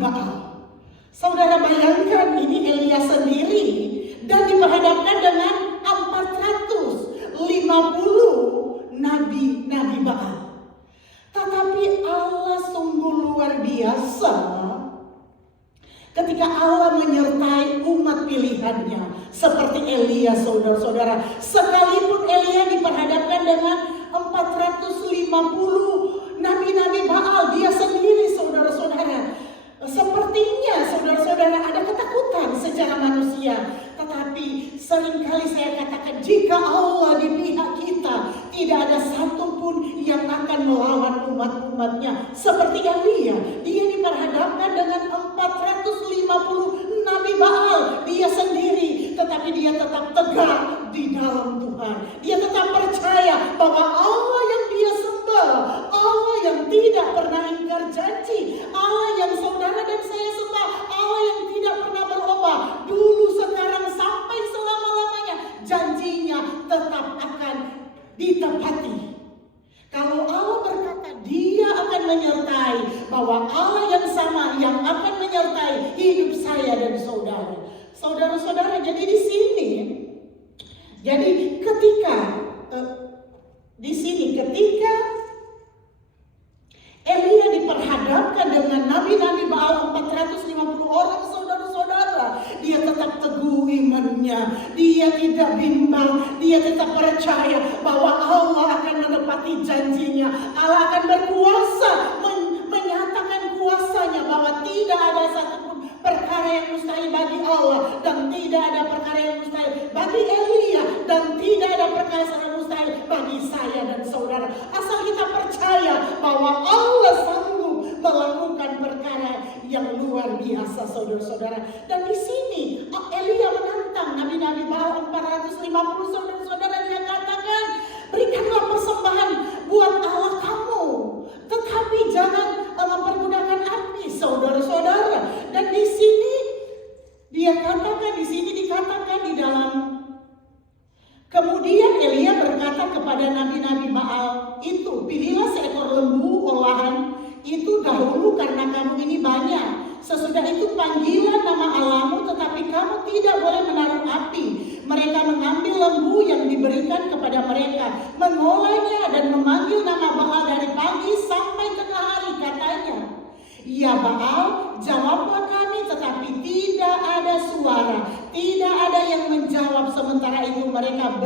Baal. Saudara bayangkan, ini Elia sendiri dan diperhadapkan dengan 450 nabi Baal. Tetapi Allah sungguh luar biasa ketika Allah menyertai umat pilihannya seperti Elia, saudara-saudara. Sekalipun Elia diperhadapkan dengan 450 nabi-nabi Baal, dia sendiri, saudara-saudara, sepertinya saudara-saudara ada ketakutan secara manusia. Tetapi seringkali saya katakan, jika Allah di pihak kita, tidak ada satupun yang akan melawan umat-umatnya. Seperti Elia, dia diperhadapkan dengan 450 nabi Baal, dia sendiri, tetapi dia tetap tegak di dalam Tuhan. Dia tetap percaya bahwa Allah yang dia sembah, Allah yang tidak pernah ingkar janji, Allah yang saudara dan saya sembah, Allah yang tidak pernah berubah, dulu, sekarang, sampai selama-lamanya, janjinya tetap akan ditepati. Kalau Allah berkata dia akan menyertai, bahwa Allah yang sama yang akan menyertai hidup saya dan saudara. Saudara-saudara, jadi di sini, ketika Elia diperhadapkan dengan nabi-nabi Baal 450 orang, saudara-saudara, dia tetap teguh imannya, dia tidak bimbang, dia tetap percaya bahwa Allah akan menepati janjinya. Allah akan berkuasa menyatakan kuasanya, bahwa tidak ada satupun perkara yang mustahil bagi Allah, dan tidak ada perkara yang mustahil bagi Elia, dan tidak ada perkara yang mustahil bagi saya dan saudara. Asal kita percaya bahwa Allah sanggup melakukan perkara yang luar biasa, saudara-saudara. Dan di sini Elia menantang nabi-nabi Baal 450, saudara-saudara. Dia katakan, berikanlah persembahan buat Allah kamu, tetapi jangan mempergunakan api, saudara-saudara. Dan di sini dikatakan di dalam, kemudian Elia berkata kepada nabi-nabi Baal itu, pilihlah seekor lembu olahan itu dahulu karena kamu ini banyak. Sesudah itu panggilan nama Allahmu, tetapi kamu tidak boleh menaruh api. Mereka mengambil lembu yang diberikan kepada mereka, mengolahnya dan memanggil nama Baal dari pagi sampai tengah hari, katanya, ya Baal, jawablah kami, tetapi tidak ada suara, tidak ada yang menjawab. Sementara itu mereka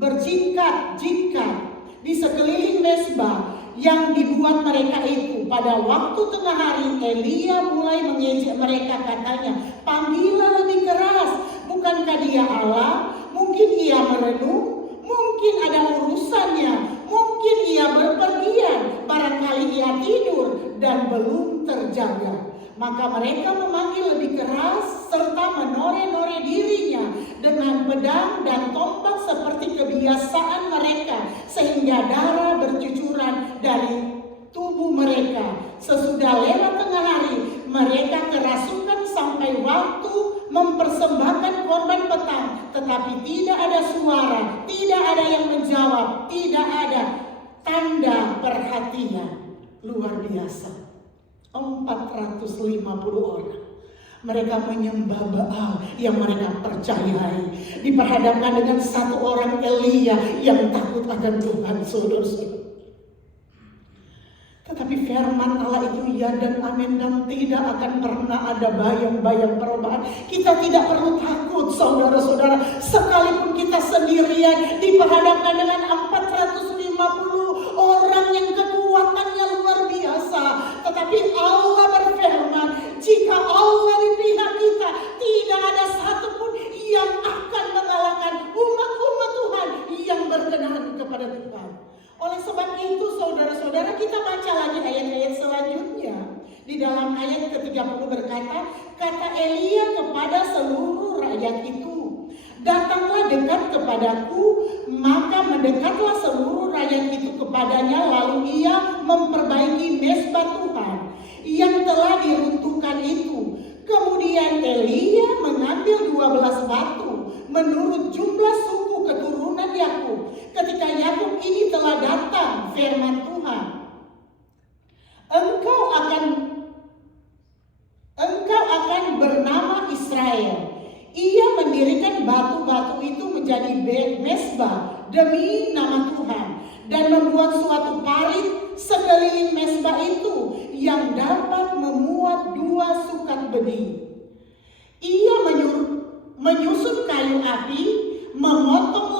berjingkat-jingkat di sekeliling mezbah yang dibuat mereka itu. Pada waktu tengah hari, Elia mulai mengejek mereka, katanya, panggillah lebih keras, bukankah dia Allah? Mungkin ia merenung, mungkin ada urusannya, mungkin ia berpergian, barangkali ia tidur dan belum terjaga. Maka mereka memanggil lebih keras serta menore-nore dirinya dengan pedang dan tombak seperti kebiasaan mereka, sehingga darah bercucuran dari tubuh mereka. Sesudah lewat tengah hari, mereka kerasukan sampai waktu mempersembahkan korban petang, tetapi tidak ada suara, tidak ada yang menjawab, tidak ada tanda perhatian. Luar biasa. 450 orang. Mereka menyembah Baal yang mereka percayai, diperhadapkan dengan satu orang Elia yang takut akan Tuhan, saudara-saudara. Tetapi firman Allah itu ya dan amin, dan tidak akan pernah ada bayang-bayang perubahan. Kita tidak perlu takut, saudara-saudara. Sekalipun kita sendirian diperhadapkan dengan 450 orang yang kekuatannya luar biasa, tetapi Allah berfirman, jika Allah di pihak kita, tidak ada satupun yang akan mengalahkan umat-umat Tuhan yang berkenan kepada Tuhan. Oleh sebab itu, saudara-saudara, kita baca lagi ayat-ayat selanjutnya. Di dalam ayat ke-30 berkata, kata Elia kepada seluruh rakyat itu, datanglah dekat kepadaku. Maka mendekatlah seluruh rakyat itu kepadanya, lalu ia memperbaiki mezbah Tuhan yang telah diruntuhkan itu. Kemudian Elia mengambil 12 batu menurut jumlah suku keturunan Yakub. Ketika Yakub ini telah datang, firman Tuhan, engkau akan Israel. Ia mendirikan batu-batu itu menjadi mesbah demi nama Tuhan dan membuat suatu parit sekeliling mesbah itu yang dapat memuat 2 sukat benih. Ia menyusun kayu api, memotong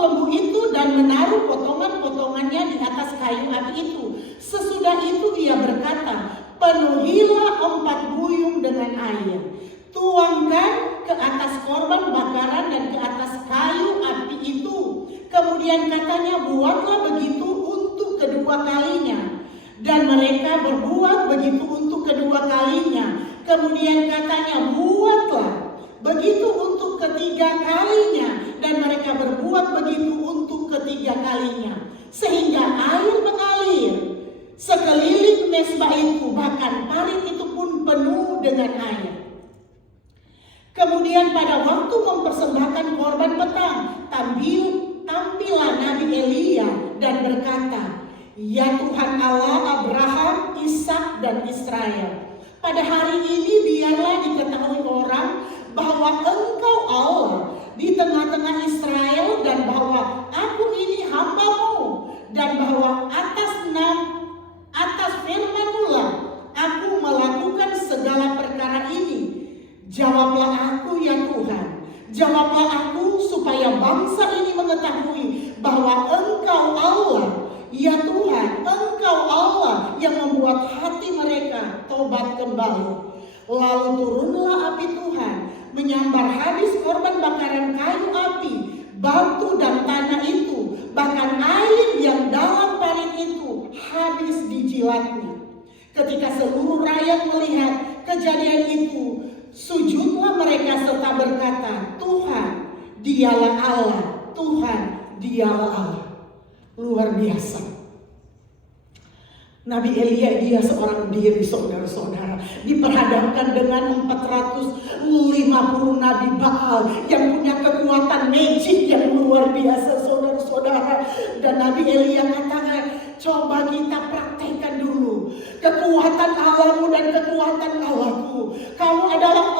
lembu itu dan menaruh potongan-potongannya di atas kayu api itu. Sesudah itu ia berkata, penuhilah 4 buyung dengan air, tuangkan ke atas korban bakaran dan ke atas kayu api itu. Kemudian katanya, buatlah begitu untuk kedua kalinya. Dan mereka berbuat begitu untuk kedua kalinya. Kemudian katanya, buatlah begitu untuk ketiga kalinya. Dan mereka berbuat begitu untuk ketiga kalinya. Sehingga air mengalir sekeliling mesbah itu, bahkan parit itu pun penuh dengan air. Kemudian pada waktu mempersembahkan korban petang, tampillah Nabi Elia dan berkata, ya Tuhan Allah Abraham, Ishak dan Israel, pada hari ini biarlah diketahui orang bahwa Engkau Allah di tengah-tengah Israel, dan bahwa aku ini hamba-Mu, dan bahwa atas firman-Mu lah aku melakukan segala perkara ini. Jawablah aku ya Tuhan, jawablah aku supaya bangsa ini mengetahui bahwa Engkau Allah, ya Tuhan, Engkau Allah yang membuat hati mereka tobat kembali. Lalu turunlah api Tuhan, menyambar habis korban bakaran kayu api, batu dan tanah itu, bahkan air yang dalam parit itu habis dijilatnya. Ketika seluruh rakyat melihat kejadian itu, sujudlah mereka serta berkata, Tuhan, dialah Allah, Tuhan, dialah Allah. Luar biasa. Nabi Elia, dia seorang diri, saudara-saudara, diperhadapkan dengan 450 Nabi Baal yang punya kekuatan magic yang luar biasa, saudara-saudara. Dan Nabi Elia katakan, coba kita praktekkan dulu kekuatan Allahmu dan kekuatan Allahku. Kamu adalah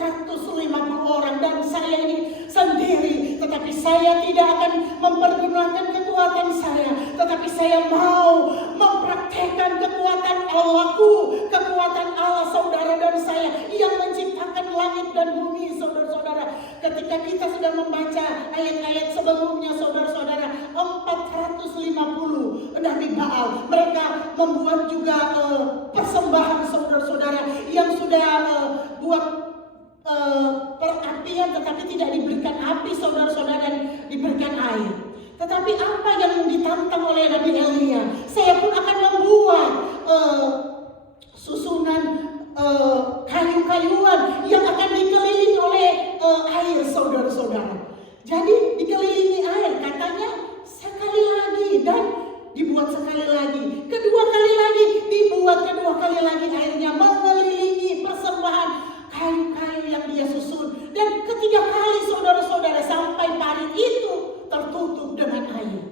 450 orang dan saya ini sendiri, tetapi saya tidak akan mempergunakan kekuatan saya, tetapi saya mau mempraktekkan kekuatan Allahku, kekuatan Allah saudara dan saya yang menciptakan langit dan bumi, saudara-saudara. Ketika kita sudah membaca ayat-ayat sebelumnya, saudara-saudara, 450 Nabi Baal, mereka membuat juga persembahan, saudara-saudara, yang sudah buat perapian tetapi tidak diberikan api, saudara-saudara, dan diberikan air. Tetapi apa yang ditantang oleh Nabi Elia? Saya pun akan membuat susunan kayu-kayuan yang akan dikelilingi oleh air, saudara-saudara. Jadi dikelilingi air, katanya sekali lagi dan dibuat sekali lagi, kedua kali lagi dibuat, kedua kali lagi airnya mengelilingi persembahan kayu-kayu yang dia susun. Dan ketiga kali, saudara-saudara, sampai parit itu tertutup dengan air.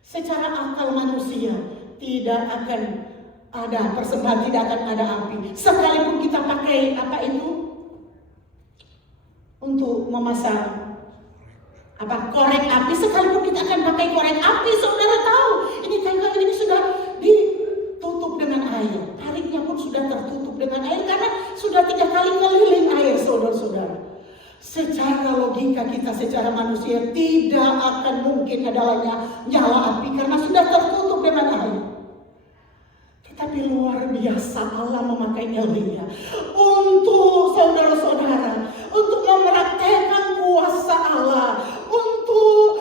Secara akal manusia tidak akan ada persembahan, tidak akan ada api. Sekalipun kita pakai apa itu untuk memasak korek api, sekalipun kita akan pakai korek api, saudara tahu ini kayu ini sudah ditutup dengan air. Paritnya pun sudah tertutup dengan air karena sudah 3 kali keliling air, saudara-saudara. Secara logika kita, secara manusia, tidak akan mungkin adanya nyala api karena sudah tertutup dengan air. Tetapi luar biasa Allah memakai Elia untuk, saudara-saudara, untuk mempraktekkan kuasa Allah, untuk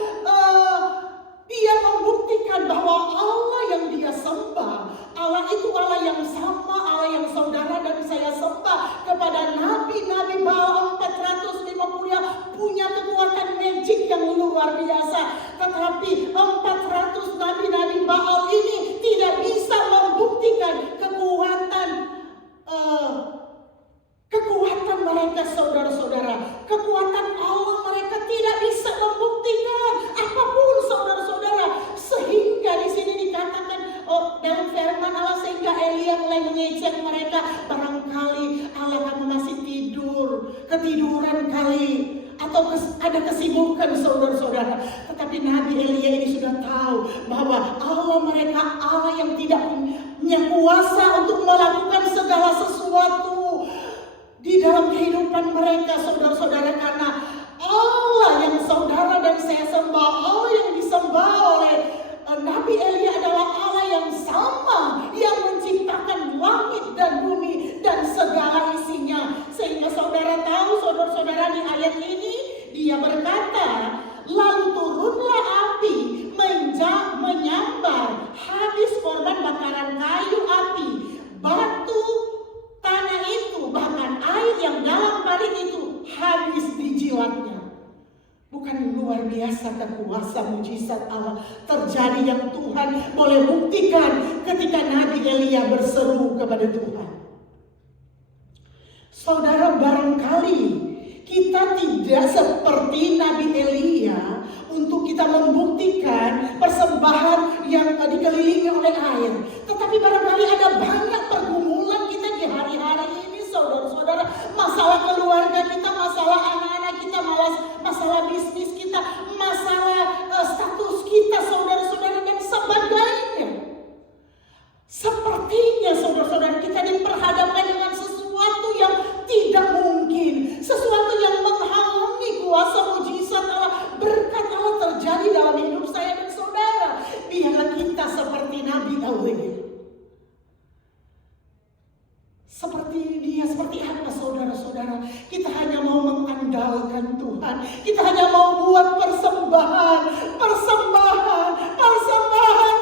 dia membuktikan bahwa Allah yang dia sembah, Allah itu Allah yang sama, Allah yang saudara dan saya sembah. Kepada nabi-nabi Baal 450 yang punya kekuatan magic yang luar biasa. Tetapi 400 nabi-nabi Baal ini tidak bisa membuktikan kekuatan mereka, saudara-saudara. Kekuatan Allah mereka tidak bisa ketika Elia mulai mengejek mereka, barangkali Allah kamu masih tidur, ketiduran kali, atau ada kesibukan saudara-saudara. Tetapi Nabi Elia ini sudah tahu bahwa Allah mereka Allah yang tidak punya kuasa untuk melakukan segala sesuatu di dalam kehidupan mereka, saudara-saudara, karena Allah yang saudara dan saya sembah, Allah yang disembah oleh Nabi Elia adalah Allah yang sama, yang menciptakan langit dan bumi dan segala isinya. Sehingga saudara tahu, saudara-saudara, di ayat ini dia berkata, lalu turunlah api menyambar habis korban bakaran kayu api, batu, tanah itu, bahkan air yang dalam parit itu habis dijilatnya. Bukan luar biasa kekuasa mujizat Allah terjadi yang Tuhan boleh buktikan ketika Nabi Elia berseru kepada Tuhan. Saudara, barangkali kita tidak seperti Nabi Elia untuk kita membuktikan persembahan yang dikelilingi oleh air. Tetapi barangkali ada banyak pergumulan kita di hari-hari ini, saudara-saudara. Masalah keluarga kita, masalah anak-anak kita, masalah bisnis kita, masalah status kita, saudara-saudara, dan sebagainya. Sepertinya saudara-saudara kita diperhadapkan dengan sesuatu yang tidak mungkin, sesuatu yang menghalangi kuasa mujizat Allah, berkat Allah terjadi dalam hidup saya dan saudara. Biarlah kita seperti Nabi Elia. Seperti dia, seperti apa saudara-saudara? Kita hanya mau mengandalkan Tuhan. Kita hanya mau buat persembahan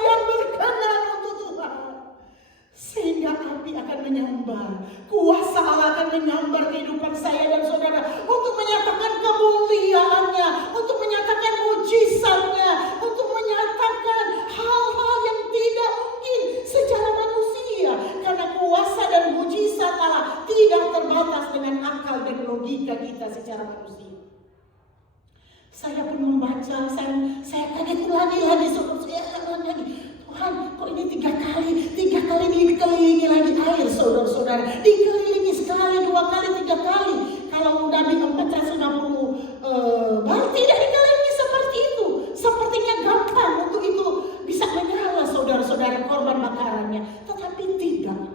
yang berkenan untuk Tuhan. Sehingga api akan menyambar, kuasa Allah akan menyambar kehidupan saya dan saudara untuk menyatakan kemuliaannya, untuk menyatakan mujizatnya, untuk menyatakan hal-hal yang tidak mungkin secara manusia, karena kuasa dan mujizat Allah tidak terbatas dengan akal dan logika kita secara manusia. Saya pun membaca, saya kaget lagi saudara-saudara, Tuhan, kok ini tiga kali dikelilingi lagi air, saudara-saudara, dikelilingi sekali, 2 kali, 3 kali. Kalau Nabi 450 baru tidak dikelilingi seperti itu. Sepertinya gampang untuk itu bisa menyala, saudara-saudara, korban bakarannya. Tetapi tidak.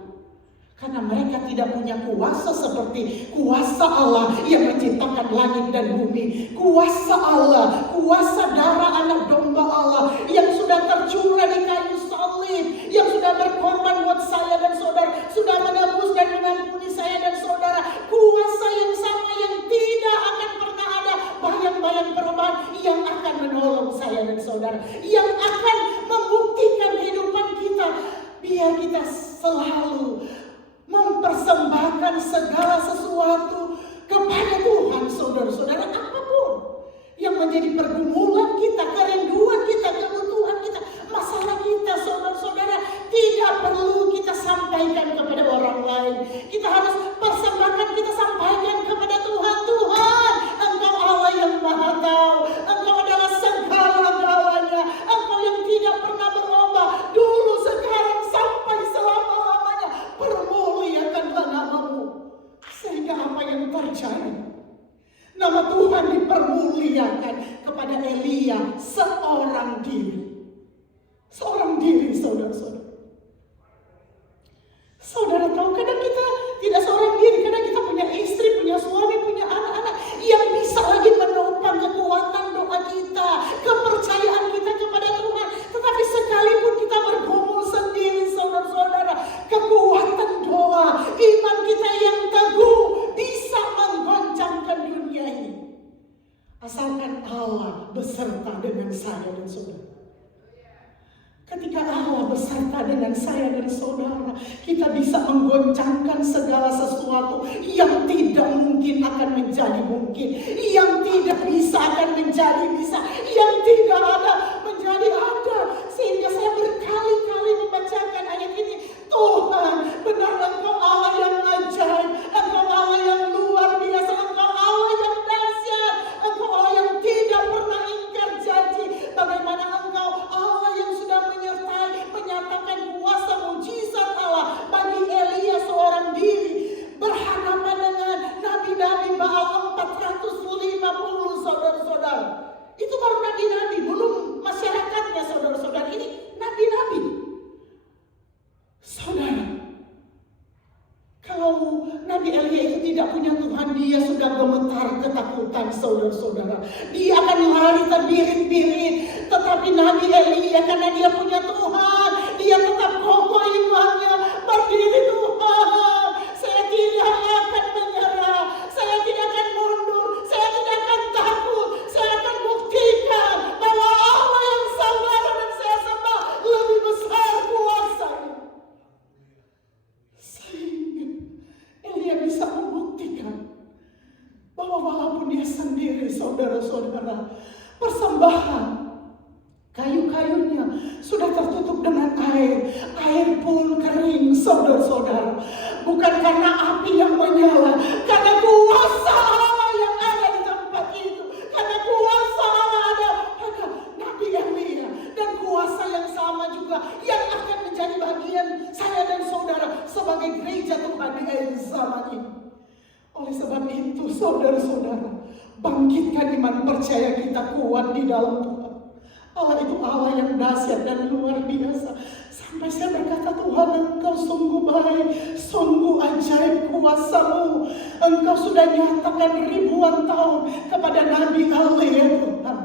Karena mereka tidak punya kuasa seperti kuasa Allah yang menciptakan langit dan bumi. Kuasa Allah, kuasa darah anak domba Allah yang sudah tercurah di kayu salib, yang sudah berkorban buat saya dan saudara, sudah menebus dan mengampuni saya dan saudara. Kuasa yang sama yang tidak akan pernah ada bayang-bayang perubahan yang akan menolong saya dan saudara, yang akan membuktikan kehidupan kita. Biar kita selalu mempersembahkan segala sesuatu kepada Tuhan, saudara-saudara, apapun yang menjadi pergumulan kita, kerinduan kita, kebutuhan kita, masalah kita, saudara-saudara, tidak perlu kita sampaikan kepada orang lain. Kita harus persembahkan, kita sampaikan kepada Tuhan. Tuhan, Engkau Allah yang Maha Tahu, Engkau adalah segala-galanya, Engkau yang tidak pernah berubah, dulu, sekarang, sampai selama-lamanya. Permuliakanlah namamu. Sehingga apa yang terjadi, nama Tuhan dipermuliakan kepada Elia seorang diri. Seorang diri, saudara-saudara. Saudara tahu, kadang kita tidak seorang diri, kadang kita punya istri, punya suami, punya anak-anak yang bisa lagi menopang kekuatan doa kita, kepercayaan kita kepada Tuhan. Tetapi sekalipun kita bergumul sendiri, saudara-saudara, kekuatan doa, iman kita yang teguh bisa menggoncangkan dunia ini. Asalkan Allah beserta dengan saya dan saudara. Ketika Allah beserta dengan saya dan saudara, kita bisa menggoncangkan segala sesuatu yang tidak mungkin akan menjadi mungkin, yang tidak bisa akan menjadi bisa, yang tidak ada menjadi ada. Sehingga saya berkali-kali membacakan ayat ini. Tuhan, benar Engkau Allah yang ajaib, Engkau Allah yang luar biasa, Engkau Allah yang dahsyat, Engkau Allah yang tidak pernah ingkar janji. Bagaimana Engkau Allah yang sudah menyertai, menyatakan kuasa mujizat Allah tidak punya Tuhan, dia sudah gemetar ketakutan, saudara-saudara. Dia akan lari terbirit-birit. Tetapi Nabi Elia, karena dia punya Tuhan, dia tetap kokoh imannya. Berdiri, Tuhan, saya tidak akan menyerah, saya tidak akan mundur, saya tidak akan takut, saya akan buktikan bahwa Allah yang saudara dan saya sembah lebih besar kuasanya. Sehingga Elia bisa membuktikan bahwa walaupun dia sendiri, saudara-saudara, persembahan kayu-kayunya sudah tertutup dengan air. Air pun kering, saudara-saudara. Bukan karena api yang menyala, karena kuasa Allah yang ada di tempat itu. Karena kuasa Allah ada pada Nabi Elia. Dan kuasa yang sama juga yang akan menjadi bagian saya dan saudara sebagai gereja Tuhan di akhir zaman ini. Oleh sebab itu, saudara-saudara, bangkitkan iman percaya kita kuat di dalam Tuhan. Allah itu Allah yang dahsyat dan luar biasa. Sampai saya berkata, Tuhan, Engkau sungguh baik, sungguh ajaib kuasa-Mu. Engkau sudah nyatakan ribuan tahun kepada Nabi Elia, Tuhan.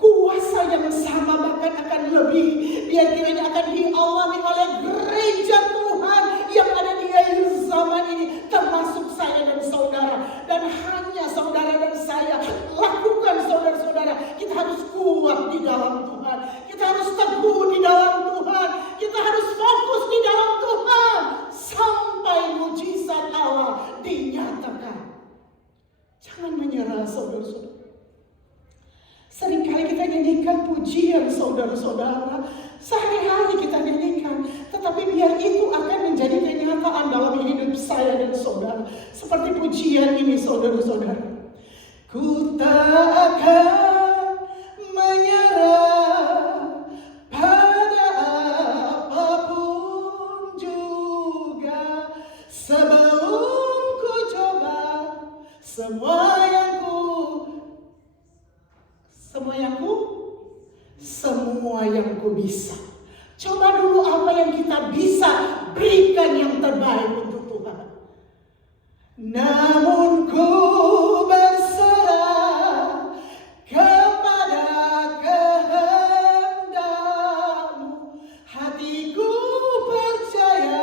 Kuasa yang sama bahkan akan lebih, biar kiranya akan dialami oleh gereja Tuhan yang ada di akhir zaman ini, termasuk saya dan saudara. Dan hanya saudara dan saya lakukan, saudara-saudara. Kita harus kuat di dalam Tuhan, kita harus teguh di dalam Tuhan, kita harus fokus di dalam Tuhan sampai mujizat Allah dinyatakan. Jangan menyerah, saudara-saudara. Seringkali kita nyanyikan pujian, saudara-saudara, sehari-hari kita nyanyikan, tetapi biar itu akan menjadi kenyataan dalam hidup saya dan saudara. Seperti pujian ini, saudara-saudara. Ku tak akan menyerah pada apapun juga, sebelum ku coba semua yang ku bisa. Coba dulu apa yang kita bisa, berikan yang terbaik untuk Tuhan. Namun ku berserah kepada kehendak-Mu. Hatiku percaya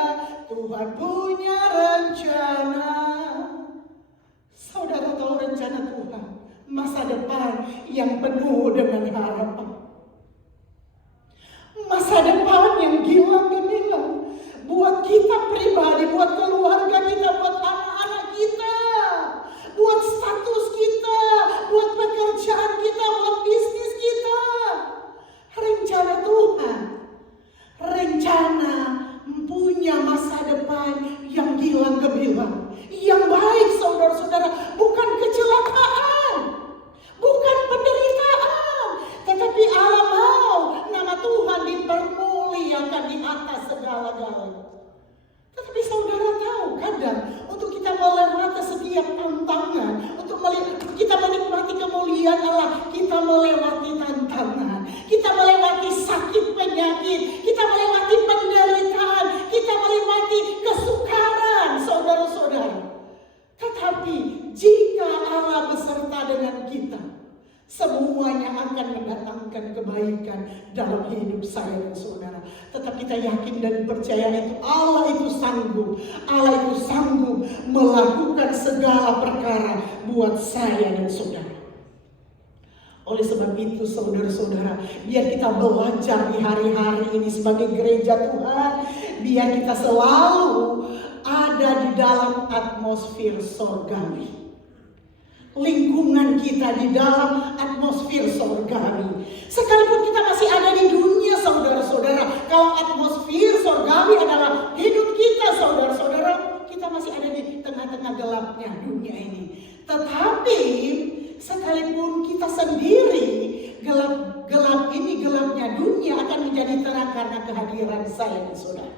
Tuhan punya rencana. Saudara tahu rencana Tuhan, masa depan yang penuh dengan harapan. Masa depan yang gilang gemilang buat kita pribadi, buat keluarga kita, buat anak-anak kita, buat status kita, buat pekerjaan kita, buat bisnis kita. Rencana Tuhan, rencana punya masa depan yang gilang gemilang, yang baik, saudara-saudara, bukan kecelakaan, bukan penderitaan, tetapi Allah mau nama Tuhan dipermuliakan di atas segala-galanya. Tetapi saudara tahu, kadang untuk kita melewati setiap tantangan, untuk kita menikmati kemuliaan Allah, kita melewati tantangan, kita melewati sakit penyakit, kita melewati penderitaan, kita melewati kesukaran, saudara-saudara. Tetapi jika Allah beserta dengan kita, semuanya akan mendatangkan kebaikan dalam hidup saya dan saudara. Tetap kita yakin dan percaya itu Allah itu sanggup. Allah itu sanggup melakukan segala perkara buat saya dan saudara. Oleh sebab itu, saudara-saudara, biar kita belajar di hari-hari ini sebagai gereja Tuhan, biar kita selalu ada di dalam atmosfer surgawi. Lingkungan kita di dalam atmosfer surgawi. Sekalipun kita masih ada di dunia, saudara-saudara, kalau atmosfer surgawi adalah hidup kita, saudara-saudara, kita masih ada di tengah-tengah gelapnya dunia ini. Tetapi sekalipun kita sendiri gelap ini, gelapnya dunia akan menjadi terang karena kehadiran saya dan saudara.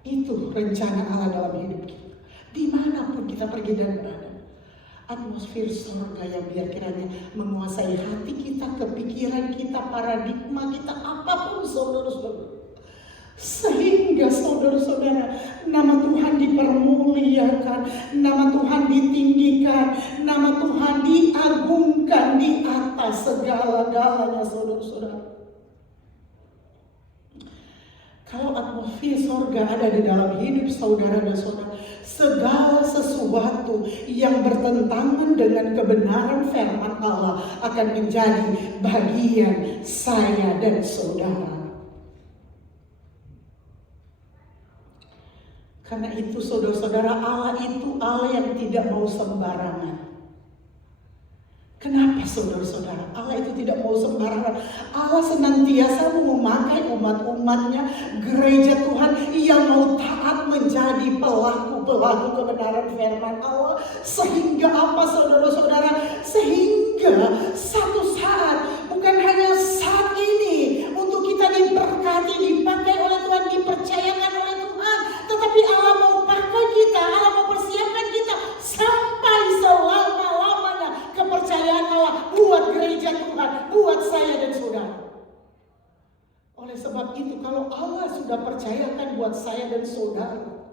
Itu rencana Allah dalam hidup kita. Dimanapun kita pergi dan berada, atmosfer surga yang biar kiranya menguasai hati kita, kepikiran kita, paradigma kita, apapun, saudara-saudara, sehingga Sehingga saudara-saudara, nama Tuhan dipermuliakan, nama Tuhan ditinggikan, nama Tuhan diagungkan di atas segala-galanya saudara-saudara. Kalau atmosfer sorga ada di dalam hidup saudara dan saudara, segala sesuatu yang bertentangan dengan kebenaran firman Allah akan menjadi bagian saya dan saudara. Karena itu saudara-saudara, Allah itu Allah yang tidak mau sembarangan. Kenapa saudara-saudara? Allah itu tidak mau sembarangan. Allah senantiasa memakai umat-umatnya, gereja Tuhan yang mau taat menjadi pelaku-pelaku kebenaran firman Allah. Sehingga apa saudara-saudara? Sehingga satu saat, bukan hanya saat ini, untuk kita diberkati, dipakai oleh Tuhan, dipercayakan oleh Tuhan. Tetapi Allah mau pakai kita, Allah mau persiapkan kita sampai selama-lamanya kepercayaan Allah buat gereja Tuhan, buat saya dan saudara. Oleh sebab itu, kalau Allah sudah percayakan buat saya dan saudara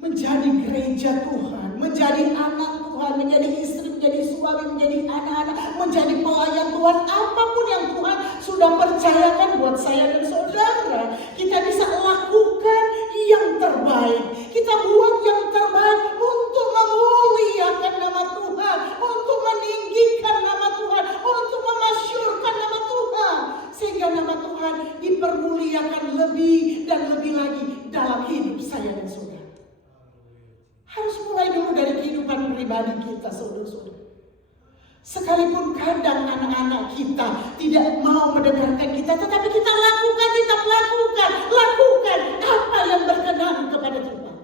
menjadi gereja Tuhan, menjadi anak Tuhan, menjadi istri, menjadi suami, menjadi anak-anak, menjadi pelayan Tuhan, apapun yang Tuhan sudah percayakan buat saya dan saudara, kita bisa lakukan yang terbaik. Kita buat yang terbaik untuk memuliakan nama Tuhan, untuk meninggikan nama Tuhan, untuk memasyurkan nama Tuhan, sehingga nama Tuhan dipermuliakan lebih dan lebih lagi dalam hidup saya dan saudara. Harus mulai dulu dari kehidupan pribadi kita, saudara-saudara. Sekalipun kadang anak-anak kita tidak mau mendengarkan kita, tetapi kita lakukan, kita lakukan apa yang berkenan kepada Tuhan.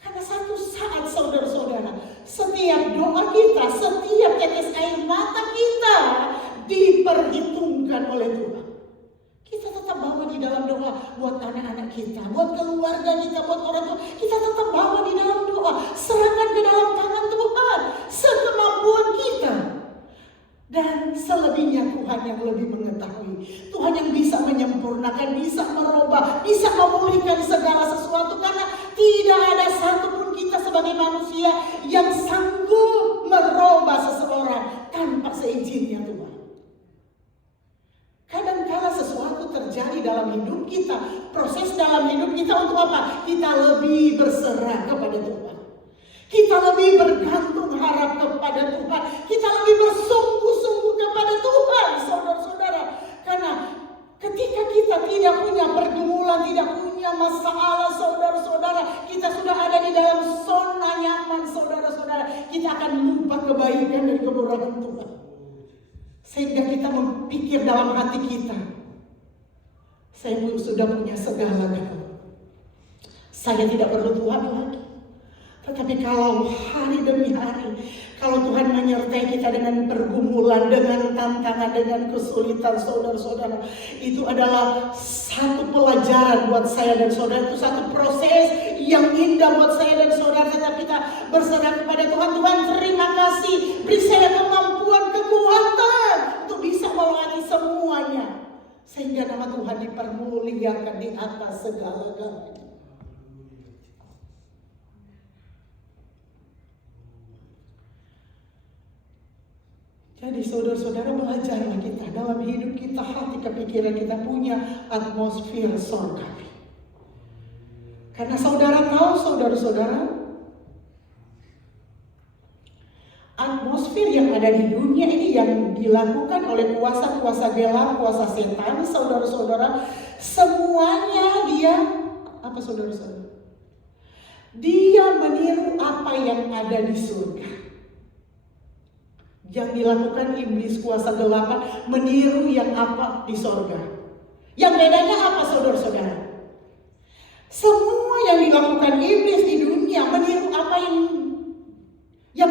Karena satu saat saudara-saudara, setiap doa kita, setiap tetes air mata kita diperhitungkan oleh Tuhan. Kita tetap bawa di dalam doa buat anak-anak kita, buat keluarga kita, buat orang tua. Kita tetap bawa di dalam doa, serahkan ke dalam tangan Tuhan sekemampuan kita. Dan selebihnya Tuhan yang lebih mengetahui, Tuhan yang bisa menyempurnakan, bisa merubah, bisa memulihkan segala sesuatu. Karena tidak ada satupun kita sebagai manusia yang sanggup merubah seseorang tanpa seizinnya Tuhan. Kadang-kala sesuatu terjadi dalam hidup kita, proses dalam hidup kita untuk apa? Kita lebih berserah kepada Tuhan. Kita lebih bergantung harap kepada Tuhan. Kita lebih bersungguh-sungguh kepada Tuhan, saudara-saudara. Karena ketika kita tidak punya pergumulan, tidak punya masalah, saudara-saudara, kita sudah ada di dalam zona nyaman, saudara-saudara. Kita akan lupa kebaikan dan kemurahan Tuhan. Sehingga kita memikir dalam hati kita, saya sudah punya segala-galanya. Saya tidak perlu Tuhan lagi. Tetapi kalau hari demi hari, kalau Tuhan menyertai kita dengan pergumulan, dengan tantangan, dengan kesulitan, saudara-saudara, itu adalah satu pelajaran buat saya dan saudara. Itu satu proses yang indah buat saya dan saudara. Tetapi kita berserah kepada Tuhan. Tuhan, terima kasih, beri saya kemampuan, kekuatan untuk bisa melewati semuanya, sehingga nama Tuhan dipermuliakan di atas segala-galanya. Jadi saudara-saudara, belajarlah kita dalam hidup kita, hati kepikiran kita punya atmosfer surgawi. Karena saudara tahu, saudara-saudara, atmosfer yang ada di dunia ini yang dilakukan oleh kuasa-kuasa gelap, kuasa setan, saudara-saudara, semuanya dia apa saudara-saudara? Dia meniru apa yang ada di surga. Yang dilakukan iblis kuasa gelapan meniru yang apa di surga. Yang bedanya apa saudara-saudara? Semua yang dilakukan iblis di dunia meniru apa yang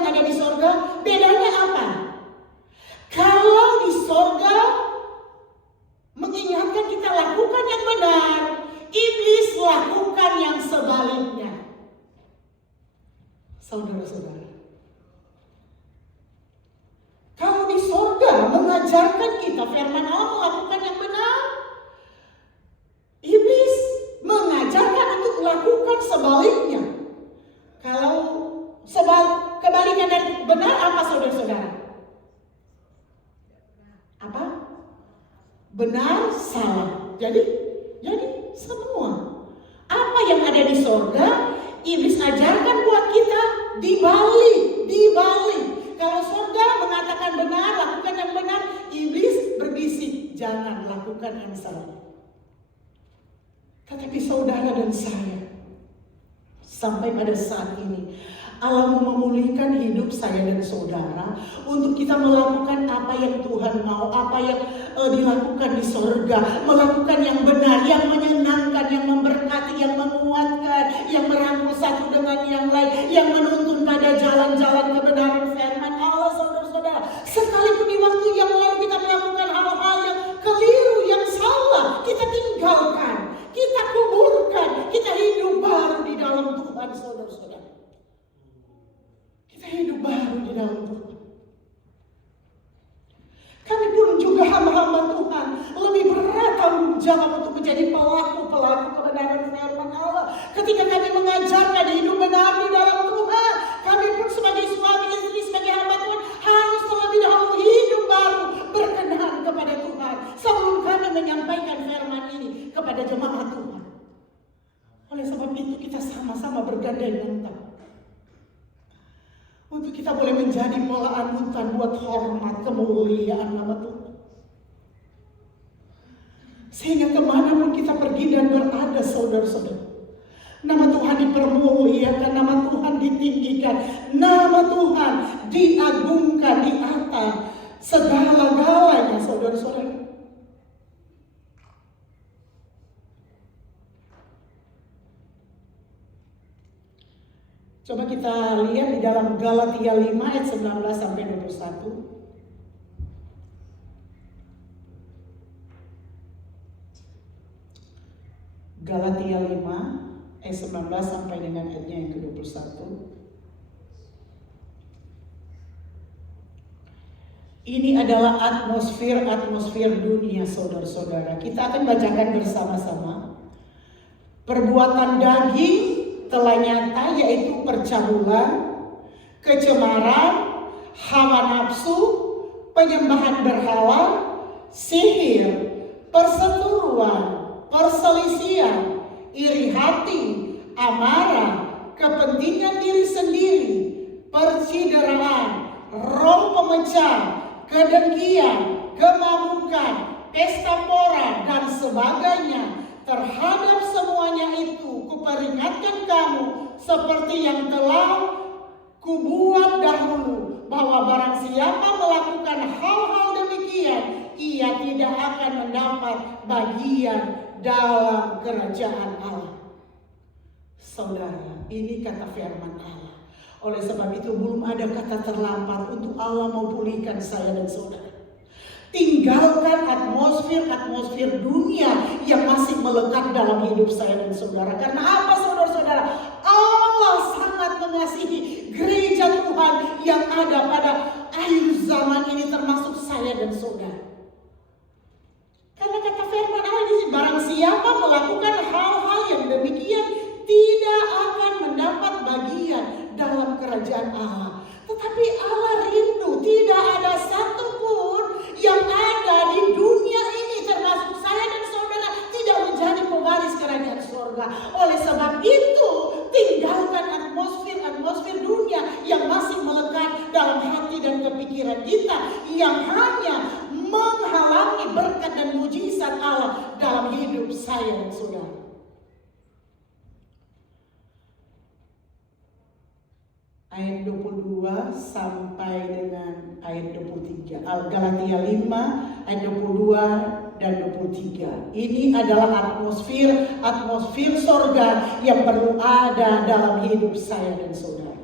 ada di surga. Bedanya apa? Kalau di surga mengingatkan kita lakukan yang benar, iblis lakukan yang sebaliknya. Saudara-saudara, kalau di surga mengajarkan kita firman Allah melakukan yang benar, benar, salah. Jadi semua apa yang ada di sorga, iblis ajarkan buat kita dibalik. Kalau sorga mengatakan benar, lakukan yang benar, iblis berbisik, jangan lakukan yang salah. Tetapi saudara dan saya, sampai pada saat ini Allah mau memulihkan hidup saya dan saudara untuk kita melakukan apa yang Tuhan mau, apa yang dilakukan di sorga, melakukan yang benar, yang menyenangkan, yang memberkati, yang menguatkan, yang merangkul satu dengan yang lain, yang menuntun pada jalan-jalan kebenaran firman Allah, saudara-saudara. Sekalipun di waktu yang lalu kita melakukan hal-hal yang keliru, yang salah, kita tinggalkan, kita kuburkan, kita hidup baru di dalam Tuhan, saudara-saudara. Kita hidup baru di dalam Tuhan. Kami pun juga hamba-hamba Tuhan lebih berat tanggung jawab untuk menjadi pelaku-pelaku kebenaran firman Allah. Ketika kami mengajarkan hidup benar di dalam Tuhan, kami pun sebagai suami istri, sebagai hamba Tuhan harus terlebih dahulu hidup baru berkenan kepada Tuhan sebelum kami menyampaikan firman ini kepada jemaat Tuhan. Oleh sebab itu kita sama-sama bergandengan tangan untuk kita boleh menjadi pola anutan buat hormat kemuliaan nama Tuhan. Sehingga kemanapun kita pergi dan berada, saudara-saudara, nama Tuhan dipermuliakan, nama Tuhan ditinggikan, nama Tuhan diagungkan di atas segala-galanya, saudara-saudara. Coba kita lihat di dalam Galatia 5 ayat 19 sampai 21. Galatia 5 ayat 19 sampai dengan ayatnya yang ke-21. Ini adalah atmosfer dunia, saudara-saudara. Kita akan bacakan bersama-sama. Perbuatan daging telah nyata, yaitu percabulan, kecemaran, hawa nafsu, penyembahan berhala, sihir, perseteruan, perselisihan, iri hati, amarah, kepentingan diri sendiri, percideraan, roh pemecah, kedengkian, kemabukan, pesta pora, dan sebagainya. Terhadap semuanya itu kuperingatkan kamu seperti yang telah kubuat dahulu, bahwa barang siapa melakukan hal-hal demikian, ia tidak akan mendapat bagian dalam kerajaan Allah. Saudara, ini kata firman Allah. Oleh sebab itu belum ada kata terlambat untuk Allah mau pulihkan saya dan saudara. Tinggalkan atmosfer dunia yang masih melekat dalam hidup saya dan saudara. Karena apa, saudara-saudara? Allah sangat mengasihi gereja Tuhan yang ada pada akhir zaman ini, termasuk saya dan saudara. Karena kata firman Allah di sini, barang siapa melakukan hal-hal yang demikian tidak akan mendapat bagian dalam kerajaan Allah. Tetapi Allah rindu tidak ada satupun yang ada di dunia ini, termasuk saya dan saudara, tidak menjadi pewaris kerajaan surga. Oleh sebab itu, tinggalkan atmosfer dunia yang masih melekat dalam hati dan kepikiran kita, yang hanya menghalangi berkat dan mujizat Allah dalam hidup saya dan saudara. Ayat 22 sampai dengan ayat 23. Galatia 5 ayat 22 dan 23. Ini adalah atmosfer sorga yang perlu ada dalam hidup saya dan saudara.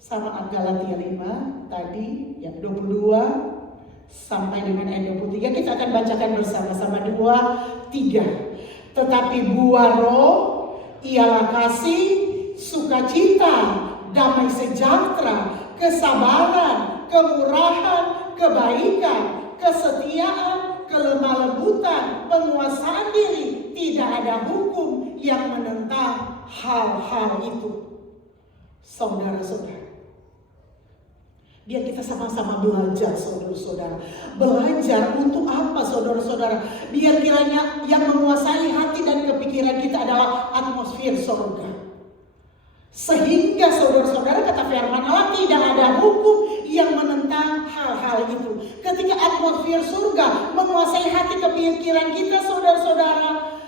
Sama Galatia 5 tadi yang 22 sampai dengan ayat 23, kita akan bacakan bersama-sama 2, 3. Tetapi buah roh ialah kasih, sukacita, damai sejahtera, kesabaran, kemurahan, kebaikan, kesetiaan, kelemah lembutan, penguasaan diri. Tidak ada hukum yang menentang hal-hal itu. Saudara-saudara, Biar kita sama-sama belajar, saudara-saudara. Belajar untuk apa, saudara-saudara? Biar kiranya yang menguasai hati dan kepikiran kita adalah atmosfer surga. Sehingga saudara-saudara, kata firman Allah, tidak ada hukum yang menentang hal-hal itu. Ketika atmosfer surga menguasai hati kepikiran kita, saudara-saudara,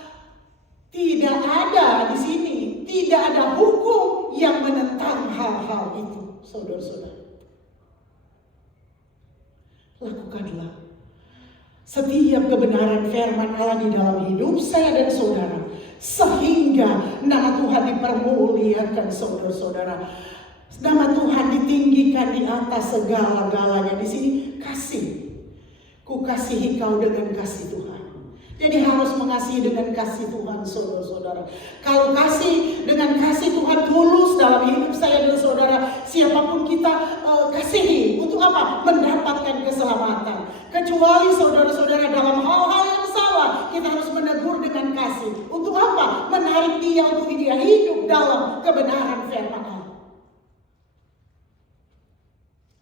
tidak ada di sini, tidak ada hukum yang menentang hal-hal itu, saudara-saudara. Lakukanlah setiap kebenaran firman Allah di dalam hidup saya dan saudara, sehingga nama Tuhan dipermuliakan, saudara-saudara. Nama Tuhan ditinggikan di atas segala-galanya. Di sini kasih. Ku kasihi kau dengan kasih Tuhan. Jadi harus mengasihi dengan kasih Tuhan, saudara-saudara. Kalau kasih dengan kasih Tuhan tulus dalam hidup saya dan saudara, siapapun kita kasihi. Untuk apa? Mendapatkan keselamatan. Kecuali saudara-saudara dalam hal-hal yang salah, kita harus menegur dengan kasih. Untuk apa? Menarik dia untuk dia hidup dalam kebenaran firman Allah.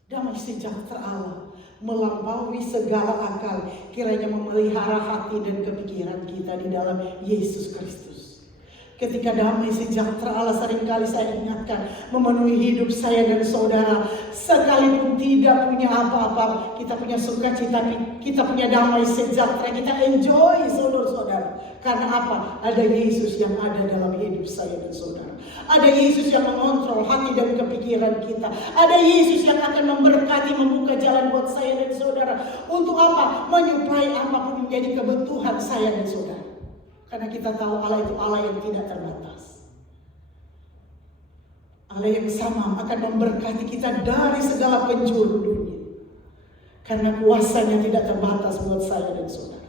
Damai sejahtera Allah melampaui segala akal, kiranya memelihara hati dan kepikiran kita di dalam Yesus Kristus. Ketika damai sejahtera Allah, seringkali saya ingatkan, memenuhi hidup saya dan saudara. Sekalipun tidak punya apa-apa, kita punya sukacita, kita punya damai sejahtera, kita enjoy, saudara-saudara. Karena apa? Ada Yesus yang ada dalam hidup saya dan saudara. Ada Yesus yang mengontrol hati dan kepikiran kita. Ada Yesus yang akan memberkati, membuka jalan buat saya dan saudara. Untuk apa? Menyuplai apapun menjadi kebutuhan saya dan saudara. Karena kita tahu Allah itu Allah yang tidak terbatas. Allah yang sama akan memberkati kita dari segala penjuru dunia. Karena kuasanya tidak terbatas buat saya dan saudara.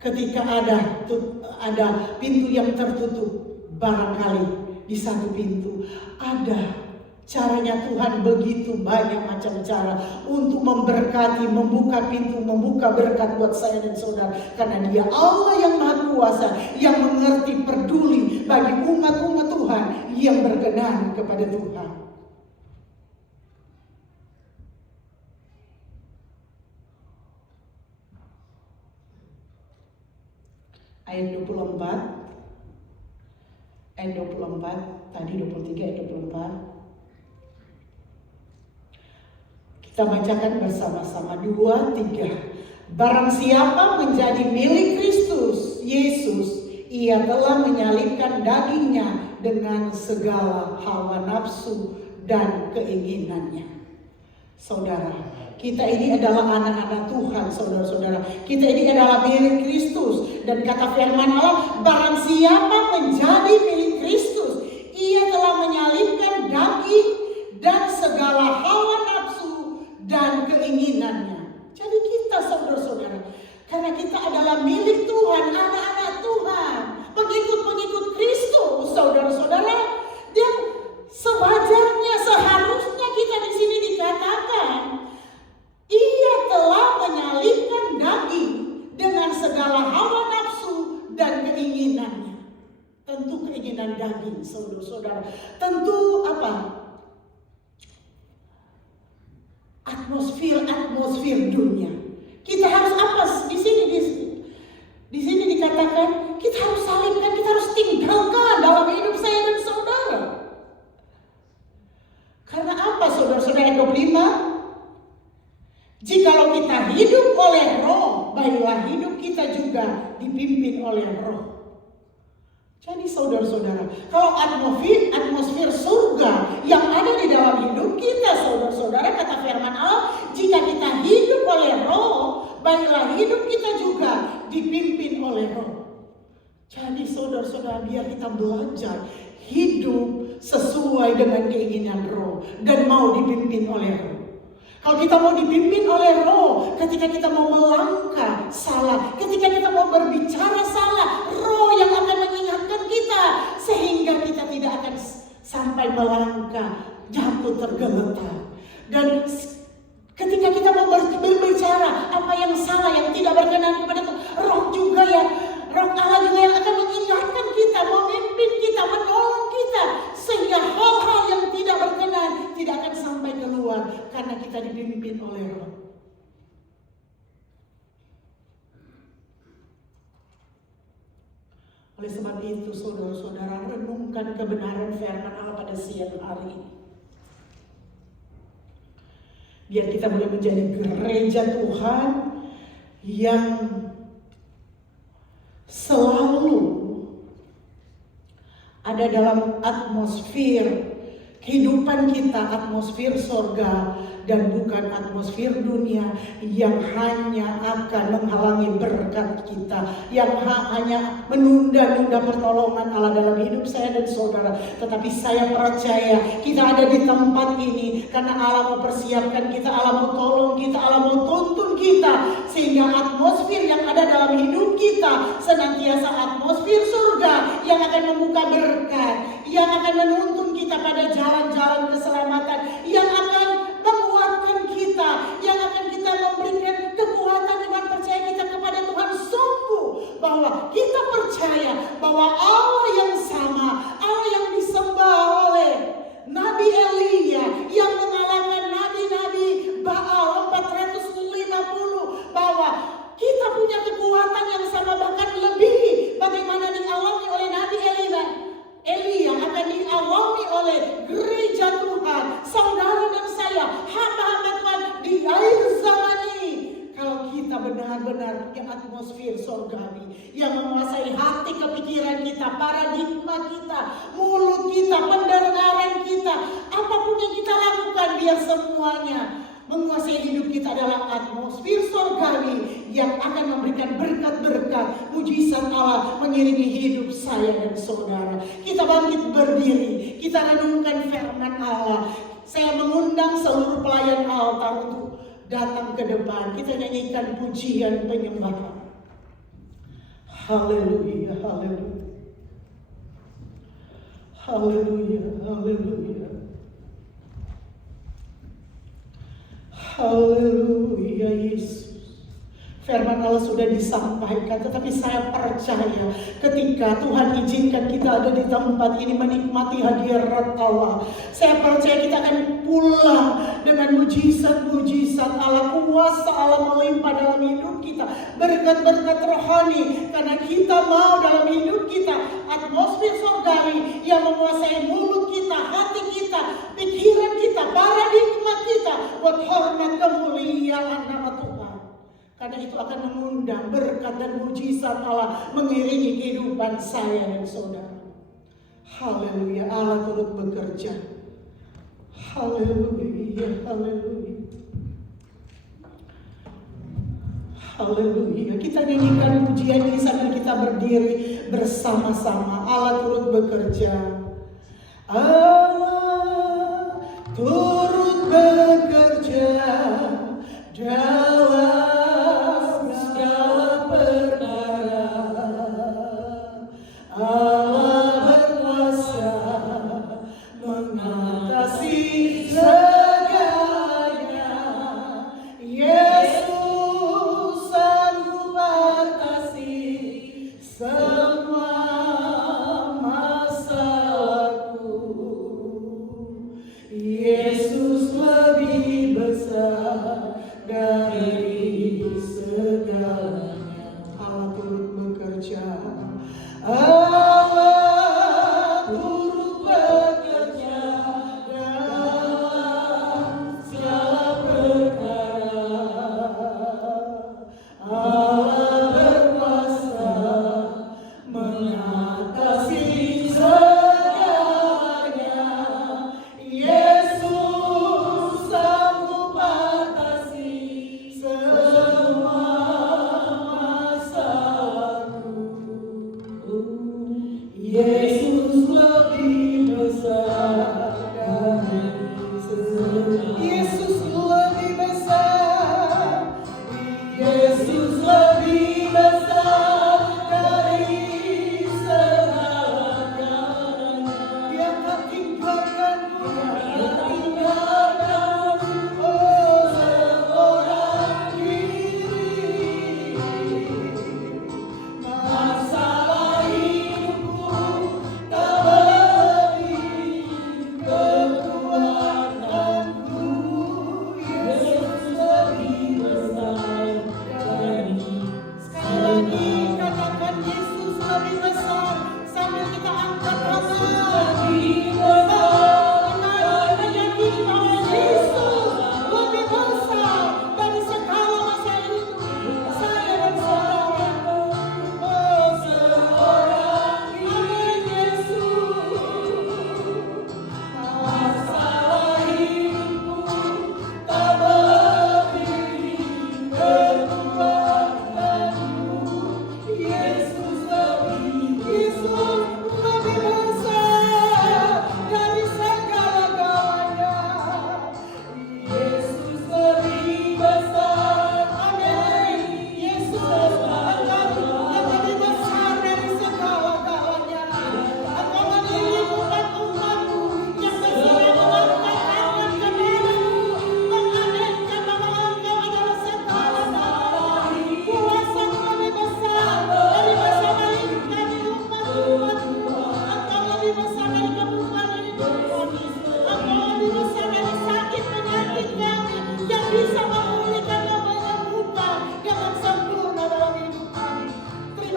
Ketika ada pintu yang tertutup, barangkali di satu pintu ada caranya Tuhan begitu banyak macam cara untuk memberkati, membuka pintu, membuka berkat buat saya dan saudara. Karena Dia Allah yang Maha Kuasa, yang mengerti, peduli bagi umat-umat Tuhan yang berkenan kepada Tuhan. Ayat 24, tadi 23, ayat 24. Kita bacakan bersama-sama 2, 3. Barang siapa menjadi milik Kristus Yesus, ia telah menyalibkan dagingnya dengan segala hawa nafsu dan keinginannya. Saudara, kita ini adalah anak-anak Tuhan, saudara-saudara. Kita ini adalah milik Kristus. Dan kata firman Allah, barang siapa menjadi milik Kristus, ia telah menyalibkan daging dan segala hawa nafsu dan keinginannya. Jadi kita, saudara-saudara, karena kita adalah milik Tuhan, anak-anak Tuhan, pengikut-pengikut Kristus, saudara-saudara, dan sewajarnya, seharusnya kita di sini dikatakan, ia telah menyalibkan daging dengan segala hawa nafsu dan keinginannya. Tentu keinginan daging, saudara-saudara. Tentu apa? Atmosfer dunia. Kita harus apa di sini? Di sini dikatakan kita harus salibkan, kita harus tinggalkan dalam hidup saya dan saudara. Karena apa, saudara-saudara? Ayat 25. Jikalau kita hidup oleh Roh, baiklah hidup kita juga dipimpin oleh Roh. Jadi saudara-saudara, kalau atmosfer surga yang ada di dalam hidup kita, saudara-saudara, kata firman Allah, jika kita hidup oleh Roh, baiklah hidup kita juga dipimpin oleh Roh. Jadi saudara-saudara, biar kita belajar hidup sesuai dengan keinginan Roh dan mau dipimpin oleh Roh. Kalau kita mau dipimpin oleh Roh, ketika kita mau melangkah salah, ketika kita mau berbicara salah, Roh yang akan mengingatkan kita sehingga kita tidak akan sampai melangkah jatuh tergeletak. Dan ketika kita mau berbicara apa yang salah, yang tidak berkenan kepada Tuhan, Roh Allah juga yang akan mengingatkan kita, memimpin kita, menolong kita, sehingga hal-hal yang tidak berkenan tidak akan sampai keluar. Karena Oleh sebab itu saudara-saudara, renungkan kebenaran firman Allah pada siang hari ini. Biar kita boleh menjadi gereja Tuhan yang selalu ada dalam atmosfer kehidupan kita, atmosfer sorga dan bukan atmosfer dunia yang hanya akan menghalangi berkat kita, yang hanya menunda-nunda pertolongan Allah dalam hidup saya dan saudara. Tetapi saya percaya kita ada di tempat ini karena Allah mau persiapkan kita, Allah mau tolong kita, Allah mau tuntun kita, sehingga atmosfer yang ada dalam hidup kita senantiasa atmosfer surga yang akan membuka berkat, yang akan menuntun kita pada jalan-jalan keselamatan, yang akan menguatkan kita, yang akan kita memberikan kekuatan iman percaya kita kepada Tuhan. Sungguh bahwa kita percaya bahwa Allah yang sama, Allah yang disembah oleh Nabi Elia yang mengalahkan nabi-nabi Baal 450, bahwa kita punya kekuatan yang sama, bahkan lebih. Bagaimana dialami oleh Nabi Elia akan dialami oleh gereja Tuhan, saudara dan saya, hamba-hamba Tuhan di akhir zaman ini. Kalau kita benar-benar punya atmosfer surgawi yang menguasai hati kepikiran kita, paradigma kita, mulut kita, pendengaran kita, apapun yang kita lakukan, biar semuanya menguasai hidup kita adalah atmosfer surgawi yang akan memberikan berkat-berkat, mujizat Allah mengiringi hidup saya dan saudara. Kita bangkit berdiri, kita renungkan firman Allah. Saya mengundang seluruh pelayan altar untuk datang ke depan. Kita nyanyikan pujian penyembahan. Haleluya, haleluya. Haleluya, haleluya. Haleluya Yesus. Firman Allah sudah disampaikan, tetapi saya percaya ketika Tuhan izinkan kita ada di tempat ini menikmati hadirat Allah, saya percaya kita akan pulang dengan mujizat-mujizat Allah, kuasa Allah melimpah dalam hidup kita, berkat-berkat rohani, karena kita mau dalam hidup kita atmosfer surgawi yang menguasai mulut kita, hati kita, pikiran kita, paradigma kita, buat hormat kemuliaan nama Tuhan. Karena itu akan mengundang berkat dan mujizat Allah mengiringi kehidupan saya dan saudara. Haleluya, Allah turut bekerja. Haleluya, haleluya. Haleluya. Kita nyanyikan pujian ini sambil kita berdiri bersama-sama. Allah turut bekerja. Allah turut bekerja dalam Allah berkuasa mengatasi segalanya. Yesus sanggup atasi semua masalahku. Yesus lebih besar dari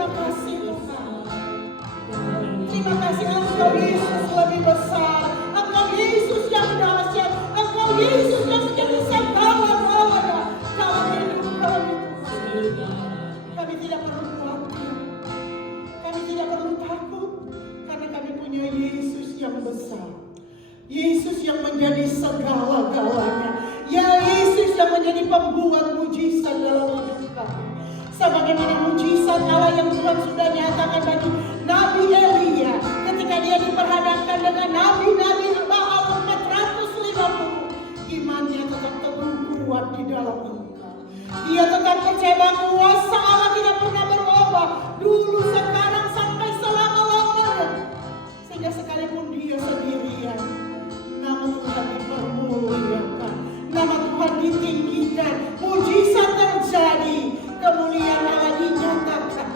Terima kasih Tuhan. Terima kasih Engkau Yesus lebih besar. Engkau Yesus yang dahsyat. Engkau Yesus yang menjadi segala-galanya dalam hidup kami Tuhan. Kami tidak perlu khawatir. Kami tidak perlu takut. Karena kami punya Yesus yang besar. Yesus yang menjadi segala-galanya. Ya Yesus yang menjadi pembuat mujizat dalam hidup kami. Sebagaimana mujizat Allah yang Tuhan sudah nyatakan bagi Nabi Elia ketika dia diperhadapkan dengan nabi-nabi Baal 450, imannya tetap teguh kuat di dalam Engkau. Dia tetap percaya bahwa kuasa Allah tidak pernah berubah, dulu, sekarang, sampai selama-lamanya. Sehingga sekalipun dia sendirian, nama Tuhan dipermuliakan, nama Tuhan ditinggikan, mujizat terjadi, kemuliaan Allah dinyatakan.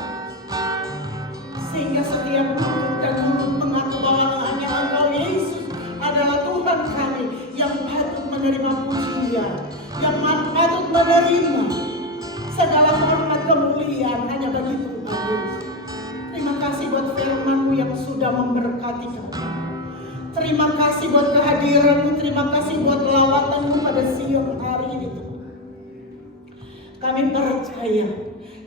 Sehingga setiap mulut dan mulut mengaku bahwa hanya Engkau Yesus adalah Tuhan kami yang patut menerima pujian, yang patut menerima segala hormat kemuliaan hanya bagi Tuhan Yesus. Terima kasih buat firman-Mu yang sudah memberkati kami. Terima kasih buat kehadiran-Mu, terima kasih buat lawatan-Mu pada siang hari ini Tuhan. Kami percaya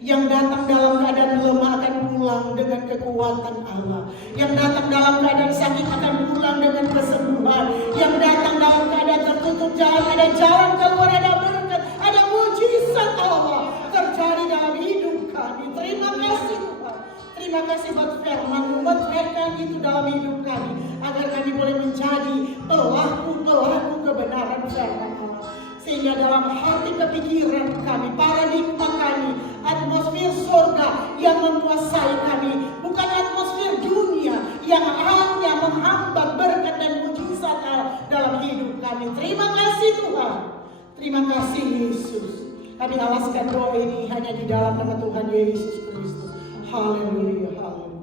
yang datang dalam keadaan lemah akan pulang dengan kekuatan Allah. Yang datang dalam keadaan sakit akan pulang dengan kesembuhan. Yang datang dalam keadaan tertutup jalan, ada jalan keluar, ada berkat, ada mujizat Allah terjadi dalam hidup kami. Terima kasih Tuhan. Terima kasih buat firman-Mu, buatkan itu dalam hidup kami, agar kami boleh menjadi pelaku-pelaku kebenaran firman Allah. Sehingga dalam hati kepikiran kami, paradigma kami, atmosfer surga yang menguasai kami, bukan atmosfer dunia yang hanya menghambat berkat dan mujizat dalam hidup kami. Terima kasih Tuhan. Terima kasih Yesus. Kami alaskan doa ini hanya di dalam nama Tuhan Yesus Kristus. Haleluya, haleluya.